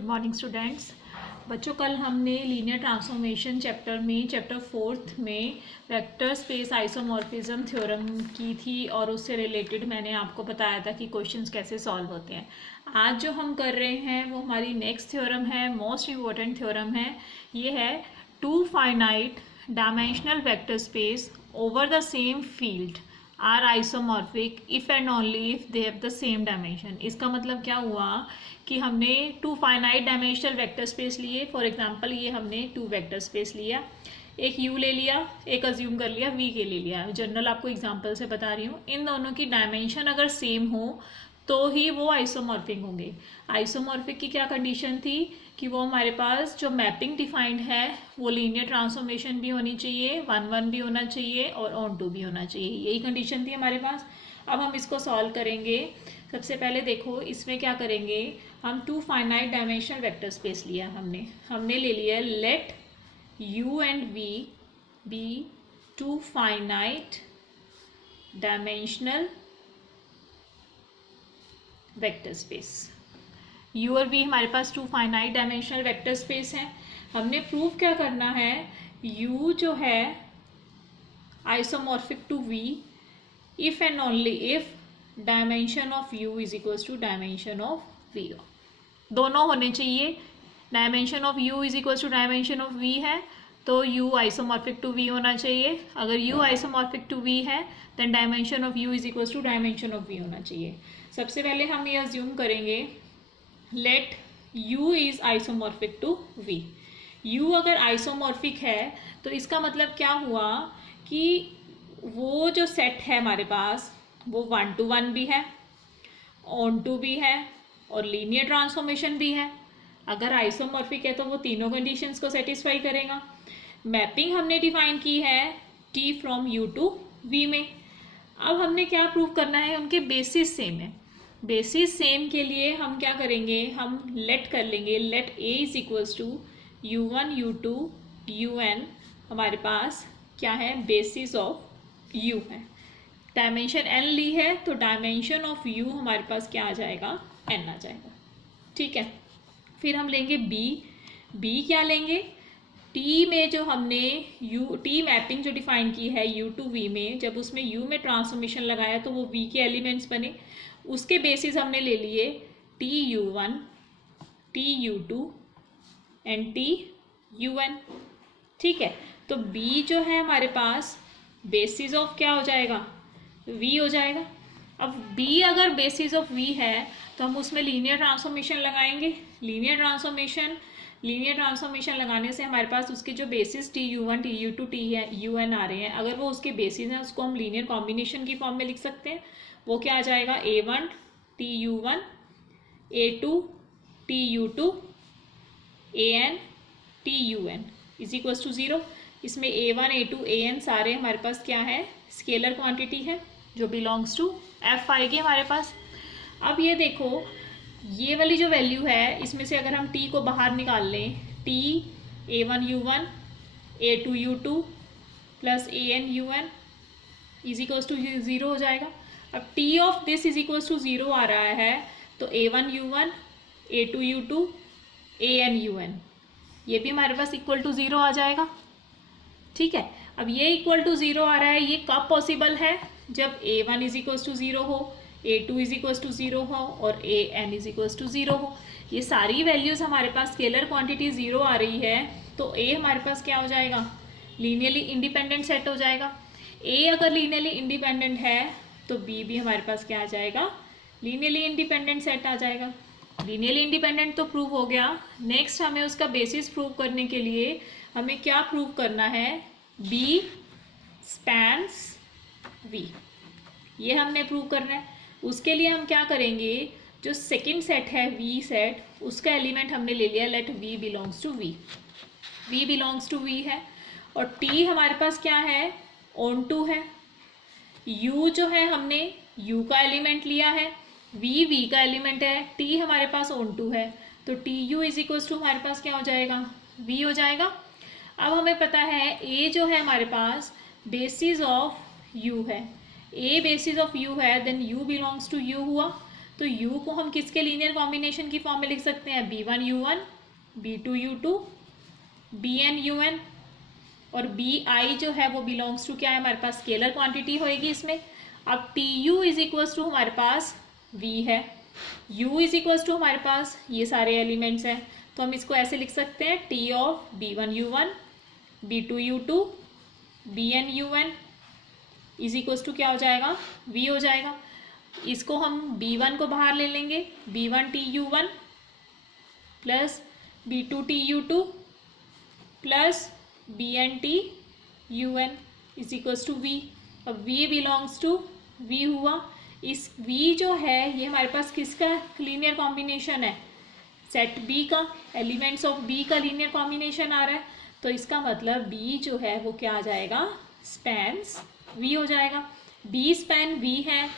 Good morning students. बच्चों, कल हमने लीनियर ट्रांसफॉर्मेशन चैप्टर में चैप्टर 4 में वेक्टर स्पेस आइसोमॉर्फिज्म थ्योरम की थी और उससे रिलेटेड मैंने आपको बताया था कि क्वेश्चंस कैसे सॉल्व होते हैं। आज जो हम कर रहे हैं वो हमारी नेक्स्ट थ्योरम है, मोस्ट इम्पॉर्टेंट थ्योरम है। ये है two finite dimensional vector space over the same field are isomorphic if and only if they have the same dimension. इसका मतलब क्या हुआ कि हमने two finite dimensional vector space लिए। फॉर एग्जांपल ये हमने टू वेक्टर स्पेस लिया, एक u ले लिया, एक अज्यूम कर लिया v के ले लिया। जनरल आपको एग्जांपल से बता रही हूँ। इन दोनों की डायमेंशन अगर सेम हो तो ही वो आइसोमॉर्फिक होंगे। आइसोमॉर्फिक की क्या कंडीशन थी कि वो हमारे पास जो मैपिंग डिफाइंड है वो लीनियर ट्रांसफॉर्मेशन भी होनी चाहिए, 1 1 भी होना चाहिए और ऑन टू भी होना चाहिए। यही कंडीशन थी हमारे पास। अब हम इसको सॉल्व करेंगे। सबसे पहले देखो इसमें क्या करेंगे, हम two finite dimensional vector space लिया हमने ले लिया let u and v be two finite dimensional vector space. u और v हमारे पास two finite dimensional vector space हैं। हमने प्रूव क्या करना है, u जो है isomorphic to v if and only if dimension of u is equals to dimension of v। दोनों होने चाहिए। Dimension of u is equals to dimension of v है तो u आइसोमॉर्फिक टू v होना चाहिए। अगर u आइसोमॉर्फिक टू v है then dimension of u is equals to dimension of v होना चाहिए। सबसे पहले हम ये अज्यूम करेंगे let u is isomorphic to v। u अगर आइसोमॉर्फिक है तो इसका मतलब क्या हुआ कि वो जो सेट है हमारे पास वो 1 to 1 भी है, ऑन टू भी है और लीनियर ट्रांसफॉर्मेशन भी है। अगर आइसोमॉर्फिक है तो वो तीनों कंडीशंस को सेटिस्फाई करेगा। मैपिंग हमने डिफाइन की है t from u to v में। अब हमने क्या प्रूव करना है, उनके बेसिस सेम है। बेसिस सेम के लिए हम क्या करेंगे, हम लेट कर लेंगे let a is equals to u1 u2 un। हमारे पास क्या है, बेसिस ऑफ u है। डायमेंशन n ली है तो डायमेंशन ऑफ u हमारे पास क्या आ जाएगा, n आ जाएगा। ठीक है, फिर हम लेंगे b क्या लेंगे, t में जो हमने t मैपिंग जो डिफाइन की है u टू v में, जब उसमें u में ट्रांसफॉर्मेशन लगाया तो वो v के एलिमेंट्स बने। उसके बेसिस हमने ले लिए tu1 tu2 एंड tun। ठीक है, तो b जो है हमारे पास बेसिस ऑफ क्या हो जाएगा, v हो जाएगा। अब b अगर बेसिस ऑफ v है तो हम उसमें लीनियर ट्रांसफॉर्मेशन लगाएंगे। लीनियर ट्रांसफॉर्मेशन लगाने से हमारे पास उसके जो बेसिस tu1 tu2 tun आ रहे हैं, अगर वो उसके बेसिस हैं उसको हम लीनियर कॉम्बिनेशन की फॉर्म में लिख सकते हैं। वो क्या आ जाएगा, a1 tu1 a2 tu2 an tun is equals to 0। इसमें a1 a2 an सारे हमारे पास क्या है, स्केलर क्वांटिटी है जो बिलोंग्स टू f आएगी हमारे पास। अब ये देखो ये वाली जो वैल्यू है इसमें से अगर हम t को बाहर निकाल लें, t a1 u1 a2 u2 plus an un is equals to 0 हो जाएगा। अब t of this is equals to 0 आ रहा है तो a1 u1 a2 u2 an un ये भी हमारे पास इक्वल टू 0 आ जाएगा। ठीक है, अब ये इक्वल टू 0 आ रहा है, ये कब पॉसिबल है, जब a1 इज इक्वल्स टू 0 हो, a2 इज इक्वल्स टू 0 हो और an इज इक्वल्स टू 0 हो। ये सारी वैल्यूज हमारे पास स्केलर क्वांटिटी 0 आ रही है तो a हमारे पास क्या हो जाएगा, लीनियरली इंडिपेंडेंट सेट हो जाएगा। a अगर लीनियरली इंडिपेंडेंट है तो b भी हमारे पास क्या आ जाएगा, लीनियरली इंडिपेंडेंट सेट आ जाएगा। लीनियरली इंडिपेंडेंट तो प्रूव हो गया। नेक्स्ट हमें उसका बेसिस प्रूव करने के लिए हमें क्या प्रूव करना है, b स्पैन्स v। ये हमने प्रूव करना है। उसके लिए हम क्या करेंगे, जो सेकंड सेट है v सेट, उसका एलिमेंट हमने ले लिया let v belongs to v। v belongs to v है और t हमारे पास क्या है, ऑन टू है। u जो है हमने u का एलिमेंट लिया है, v का एलिमेंट है, t हमारे पास ऑन टू है तो tu इज इक्वल्स टू हमारे पास क्या हो जाएगा, v हो जाएगा। अब हमें पता है a जो है हमारे पास बेसिस ऑफ u है, a बेसिस ऑफ u है then u belongs to u हुआ तो u को हम किसके लीनियर कॉम्बिनेशन की फॉर्म में लिख सकते हैं, b1u1 b2u2 bn un, और bi जो है वो बिलोंग्स टू क्या है हमारे पास, स्केलर क्वांटिटी होएगी इसमें। अब tu इज इक्वल्स टू हमारे पास v है, u इज इक्वल्स टू हमारे पास ये सारे एलिमेंट्स हैं, तो हम इसको ऐसे लिख सकते हैं t of b1u1 b2u2 bn un is equals to क्या हो जाएगा, v हो जाएगा। इसको हम b1 को बाहर ले लेंगे, b1tu1 plus b2tu2 plus bnTun is equals to v। अब v बिलोंग्स टू v हुआ, इस v जो है ये हमारे पास किसका लीनियर कॉम्बिनेशन है, सेट b का, एलिमेंट्स ऑफ b का लीनियर कॉम्बिनेशन आ रहा है, तो इसका मतलब b जो है वो क्या आ जाएगा, स्पैन्स v हो जाएगा। b स्पैन v है,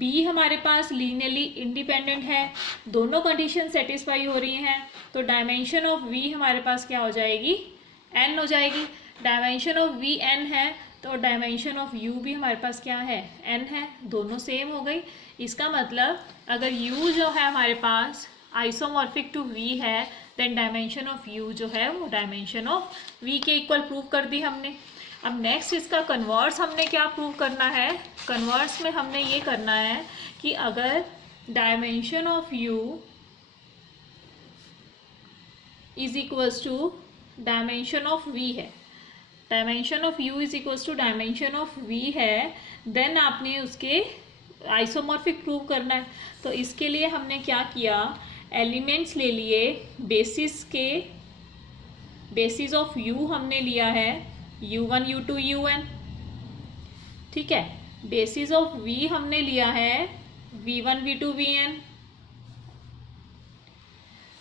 b हमारे पास लीनियरली इंडिपेंडेंट है, दोनों कंडीशन सेटिस्फाई हो रही हैं, तो डायमेंशन ऑफ v हमारे पास क्या हो जाएगी, n हो जाएगी। डायमेंशन ऑफ v n है तो डायमेंशन ऑफ u भी हमारे पास क्या है, n है, दोनों सेम हो गई। इसका मतलब अगर u जो है हमारे पास आइसोमॉर्फिक टू v है, देन डायमेंशन ऑफ u जो है वो डायमेंशन ऑफ v के इक्वल प्रूव कर दी हमने। अब नेक्स्ट इसका कन्वर्स हमने क्या प्रूव करना है, कन्वर्स में हमने ये करना है कि अगर dimension of u is equals to dimension of v है, dimension of u is equals to dimension of v है, देन आपने उसके आइसोमॉर्फिक प्रूव करना है। तो इसके लिए हमने क्या किया, एलिमेंट्स ले लिए, बेसिस के, बेसिस ऑफ u हमने लिया है u1 u2 un, ठीक है। बेसिस ऑफ v हमने लिया है v1 v2 vn,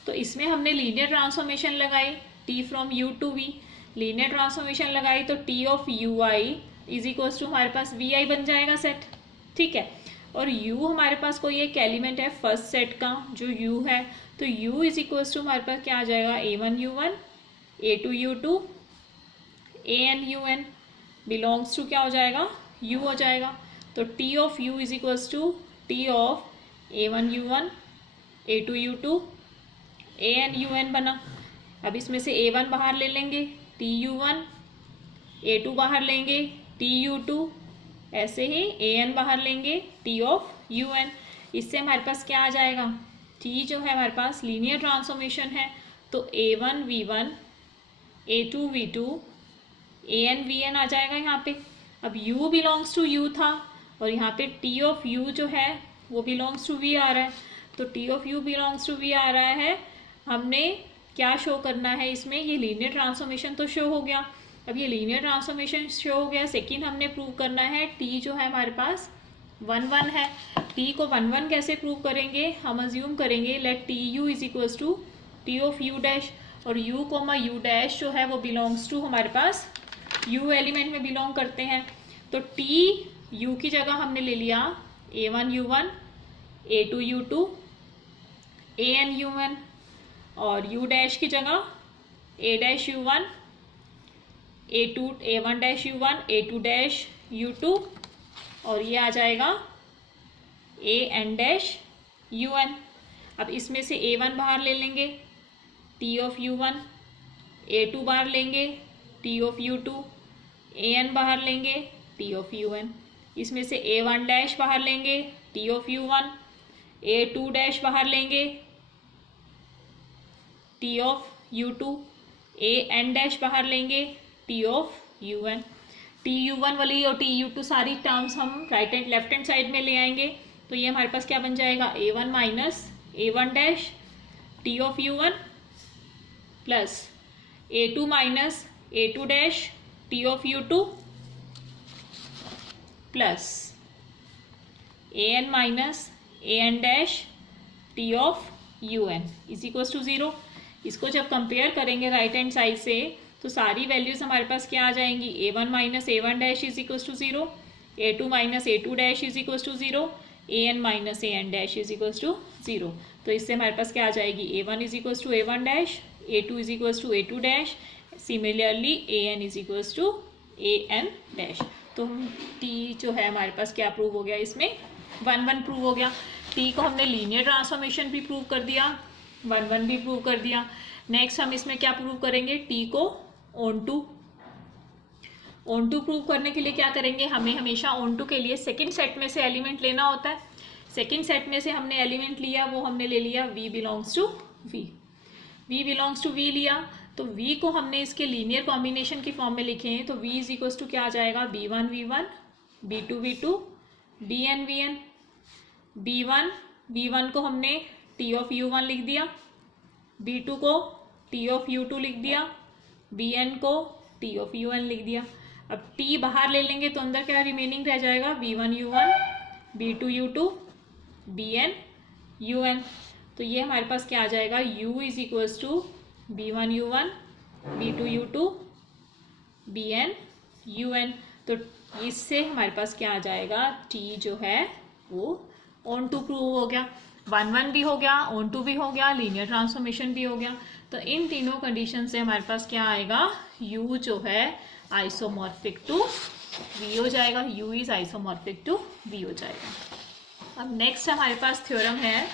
तो इसमें हमने लीनियर ट्रांसफॉर्मेशन लगाई t from u to v, linear transformation लगाई तो t of ui is equals to हमारे पास vi बन जाएगा सेट, ठीक है। और u हमारे पास कोई एक एलिमेंट है फर्स्ट सेट का जो u है, तो u इज इक्वल्स टू हमारे पास क्या आ जाएगा, a1u1 a2u2 an belongs to क्या हो जाएगा, u हो जाएगा। तो t of u is equals to t of a1u1 a2u2 an बना। अब इसमें से a1 बाहर ले लेंगे, tu1, a2 बाहर लेंगे, tu2, ऐसे ही an बाहर लेंगे, t ऑफ un। इससे हमारे पास क्या आ जाएगा, t जो है हमारे पास लीनियर ट्रांसफॉर्मेशन है, तो a1 v1 a2 v2 an vn आ जाएगा यहाँ पे। अब u बिलोंग्स टू u था और यहाँ पे t ऑफ u जो है वो बिलोंग्स टू v आ रहा है, तो t of u belongs to v आ रहा है। हमने क्या शो करना है इसमें, ये लीनियर ट्रांसफॉर्मेशन तो शो हो गया। अब ये लीनियर ट्रांसफॉर्मेशन शो हो गया, सेकंड हमने प्रूव करना है t जो है हमारे पास 1 1 है। t को 1 1 कैसे प्रूव करेंगे, हम अज्यूम करेंगे let T U is equals to T of U dash, और u कोमा यू डैश जो है वो बिलोंग्स टू हमारे पास u एलिमेंट में बिलोंग करते हैं। तो t u की जगह हमने ले लिया a1u1 a2u2 an और u डैश की जगह a dash u1 a1 dash u1 a2 dash u2 और ये आ जाएगा an डैश un। अब इसमें से a1 बाहर ले लेंगे, t ऑफ u1, a2 बाहर लेंगे, t ऑफ u2, an बाहर लेंगे, t ऑफ un। इसमें से a1 डैश बाहर लेंगे, t of u1, a2 dash बाहर लेंगे, t of u2, an dash बाहर लेंगे, t ऑफ un। tu1 वाली और tu2 सारी टर्म्स हम right and left hand side में ले आएंगे, तो ये हमारे पास क्या बन जाएगा, a1 minus a1 dash t of u1 plus a2 minus a2 dash t of u2 plus an minus an dash t of un is equals to 0। इसको जब कंपेयर करेंगे राइट हैंड साइड से तो सारी वैल्यूज हमारे पास क्या आ जाएंगी, a1 minus a1 dash is equals to 0, a2 minus a2 dash is equals to 0, an minus an dash is equals to 0। तो इससे हमारे पास क्या आ जाएगी, a1 is equals to a1 dash, a2 is equals to a2 dash, similarly an is equals to an dash. तो t जो है हमारे पास क्या प्रूव हो गया, इसमें 1 1 प्रूव हो गया। टी को हमने लीनियर ट्रांसफॉर्मेशन भी प्रूव कर दिया, 1 भी प्रूव कर दिया। नेक्स्ट हम इसमें क्या प्रूव करेंगे, टी को ऑन टू प्रूव करने के लिए क्या करेंगे, हमें हमेशा ऑन टू के लिए सेकंड सेट में से एलिमेंट लेना होता है। सेकंड सेट में से हमने एलिमेंट लिया, वो हमने ले लिया v बिलोंग्स टू v लिया। तो v को हमने इसके लीनियर कॉम्बिनेशन की फॉर्म में लिखे हैं, तो v इज इक्वल टू क्या आ जाएगा, b1 v1 b2 v2 bn vn। b1 को हमने t ऑफ u1 लिख दिया, b2 को t ऑफ u2 लिख दिया, bn को t ऑफ un लिख दिया। अब t बाहर ले लेंगे तो अंदर क्या रिमेनिंग रह जाएगा, b1 u1 b2 u2 bn un। तो ये हमारे पास क्या आ जाएगा, u is equals to b1 u1 b2 u2 bn un। तो इससे हमारे पास क्या आ जाएगा, t जो है वो ऑन टू प्रूव हो गया, 1 भी हो गया, ऑन टू भी हो गया, लीनियर ट्रांसफॉर्मेशन भी हो गया। तो इन तीनों कंडीशन से हमारे पास क्या आएगा, u जो है आइसोमॉर्फिक टू v हो जाएगा, u is isomorphic to v हो जाएगा। अब नेक्स्ट हमारे पास थ्योरम है,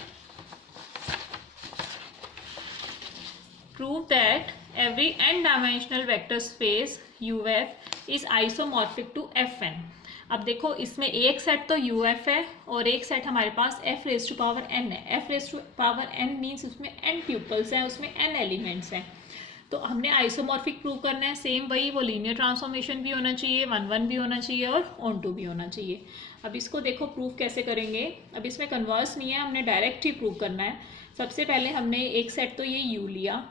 prove that every n dimensional vector space uf is isomorphic to fn। अब देखो इसमें एक सेट तो uf है और एक सेट हमारे पास f raise to power n है। f raise to power n means उसमें n ट्यूपल्स हैं, उसमें n एलिमेंट्स हैं। तो हमने आइसोमॉर्फिक प्रूव करना है, सेम वही, वो लीनियर ट्रांसफॉर्मेशन भी होना चाहिए, 1 भी होना चाहिए और ऑन टू भी होना चाहिए। अब इसको देखो प्रूव कैसे करेंगे। अब इसमें कन्वर्स नहीं है, हमने डायरेक्ट ही प्रूव करना है। सबसे पहले हमने एक सेट तो ये u लिया,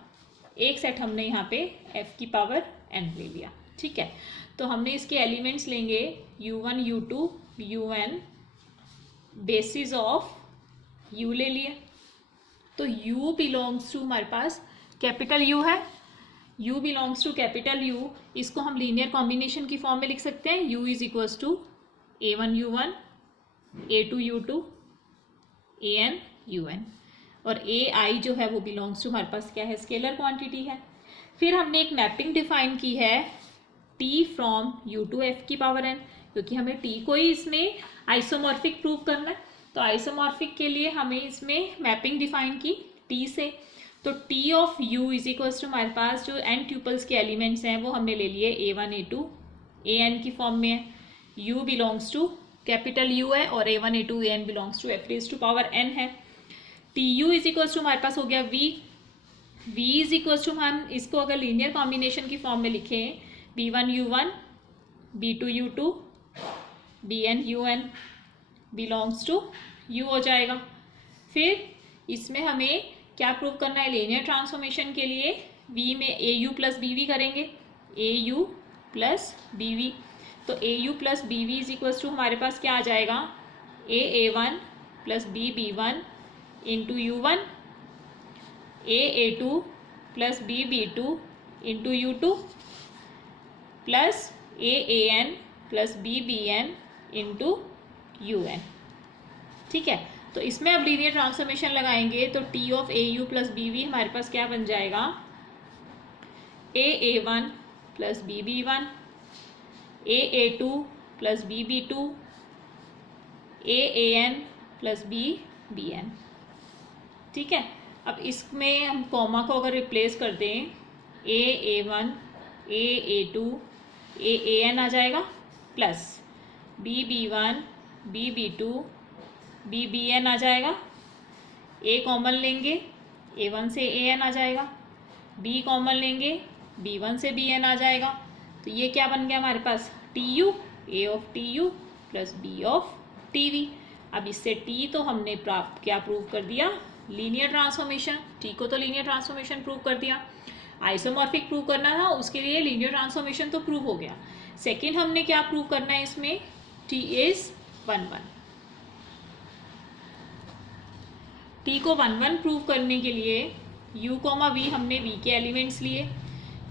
एक सेट हमने यहाँ पे f की पावर n ले लिया, ठीक है। तो हमने इसके एलिमेंट्स लेंगे u1 u2 un, basis of u ले लिए। तो u बिलोंग्स टू हमारे पास कैपिटल U है, u belongs to capital U। इसको हम लीनियर कॉम्बिनेशन की फॉर्म में लिख सकते हैं, u is equals to a1 u1 a2 u2 an un। और ai जो है वो बिलोंग्स टू हमारे पास क्या है, स्केलर क्वांटिटी है। फिर हमने एक मैपिंग डिफाइन की है t from u to f की पावर n, क्योंकि हमें t को ही इसमें आइसोमॉर्फिक प्रूव करना है। तो आइसोमॉर्फिक के लिए हमें इसमें मैपिंग डिफाइन की t से। तो t of u is equals to हमारे पास जो n ट्यूपल्स के एलिमेंट्स हैं वो हमने ले लिए a1 a2 an की फॉर्म में है। u belongs to capital U है और a1 a2 an belongs to f raise to power n है। tu इज इक्वल्स टू हमारे पास हो गया v इज इक्वल्स टू, हम इसको अगर लीनियर कॉम्बिनेशन की फॉर्म में लिखें, b1 u1 b2 u2 bn un belongs to u हो जाएगा। फिर इसमें हमें क्या प्रूव करना है, लीनियर ट्रांसफॉर्मेशन के लिए v में au प्लस bv करेंगे, au प्लस bv। तो au plus bv is equals to हमारे पास क्या आ जाएगा, a1 plus b1 into u1 a2 plus b2 into u2 plus an plus bn into un, ठीक है। तो इसमें अब लीनियर ट्रांसफॉर्मेशन लगाएंगे तो t of au plus bv हमारे पास क्या बन जाएगा, a1 plus b1 a2 plus b2 an plus bn, ठीक है। अब इसमें हम कॉमा को अगर रिप्लेस कर दें, a1 a2 an आ जाएगा प्लस b1 b2 bn आ जाएगा। a कॉमन लेंगे, a1 से an आ जाएगा, b कॉमन लेंगे, b1 से bn आ जाएगा। तो ये क्या बन गया हमारे पास, tu, a of tu plus b of tv। अब इससे t तो हमने क्या प्रूव कर दिया, लीनियर ट्रांसफॉर्मेशन। t को तो लीनियर ट्रांसफॉर्मेशन प्रूव कर दिया। आइसोमॉर्फिक प्रूव करना था, उसके लिए लीनियर ट्रांसफॉर्मेशन तो प्रूव हो गया। सेकेंड हमने क्या प्रूव करना है इसमें, t इज 1 1। t को 1 1 प्रूव करने के लिए u v हमने v के एलिमेंट्स लिए,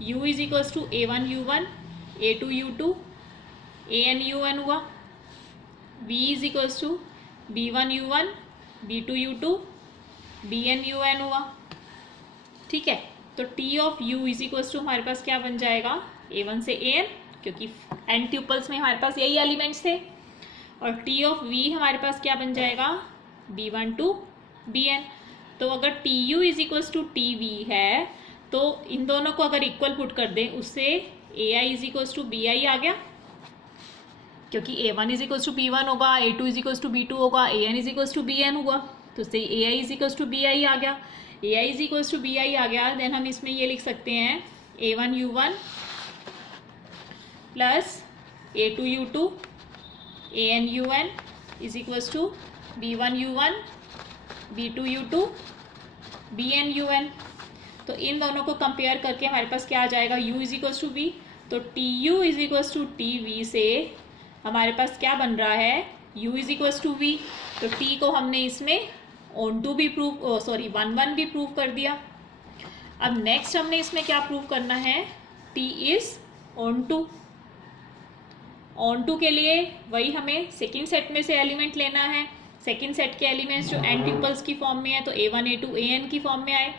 u is equals to a1 u1 a2 u2 an un हुआ, v is equals to b1 u1 b2 u2 bn un हुआ, ठीक है। तो t of u is equals to हमारे पास क्या बन जाएगा, a1 से an, क्योंकि n ट्यूपल्स में हमारे पास यही एलिमेंट्स थे। और t ऑफ v हमारे पास क्या बन जाएगा, B1 to Bn। तो अगर TU is equals to TV है तो इन दोनों को अगर इक्वल पुट कर दें उससे AI is equals to BI आ गया, क्योंकि A1 is equals to B1 होगा, A2 is equals to B2 होगा, AN is equals to BN होगा, तो उससे AI is equals to BI आ गया। AI is equals to BI आ गया, देन हम इसमें ये लिख सकते हैं A1U1 plus A2U2 ANUN is equals to B1U1 B2U2 BNUN। तो इन दोनों को कंपेयर करके हमारे पास क्या आ जाएगा, U is equals to V। तो TU is equals to TV से हमारे पास क्या बन रहा है, U is equals to V। तो T को हमने इसमें ऑन टू भी प्रूव, सॉरी 1 भी प्रूव कर दिया। अब नेक्स्ट हमने इसमें क्या प्रूव करना है, T इज ऑन टू। ऑन टू के लिए वही हमें सेकेंड सेट में से एलिमेंट लेना है। सेकेंड सेट के एलिमेंट्स जो n ट्यूपल्स की फॉर्म में है तो A1 A2 AN की फॉर्म में आए,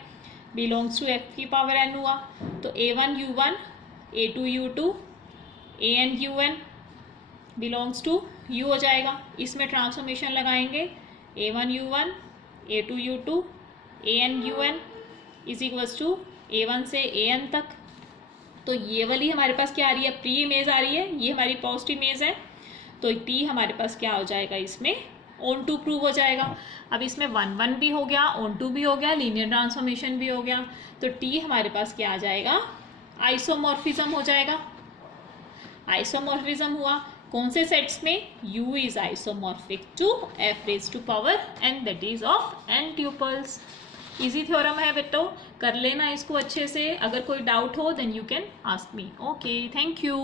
बिलोंग्स टू F की पावर n हुआ। तो A1U1 A2U2 ANUN belongs to U हो जाएगा। इसमें ट्रांसफॉर्मेशन लगाएंगे A1U1 A2U2 ANUN is equals to A1 से AN तक। तो ये वाली हमारे पास क्या आ रही है, प्री इमेज आ रही है, ये हमारी पोस्ट इमेज है। तो T हमारे पास क्या हो जाएगा, इसमें ऑन टू प्रूव हो जाएगा। अब इसमें 1 भी हो गया, ऑन टू भी हो गया, लीनियर ट्रांसफॉर्मेशन भी हो गया। तो T हमारे पास क्या आ जाएगा, आइसोमॉर्फिज्म हो जाएगा। आइसोमॉर्फिज्म हुआ कौन से सेट्स में, U is isomorphic to F raise to power n that is of n tuples. Easy theorem है बेटो, कर लेना इसको अच्छे से। अगर कोई डाउट हो then you can ask me. Okay, thank you.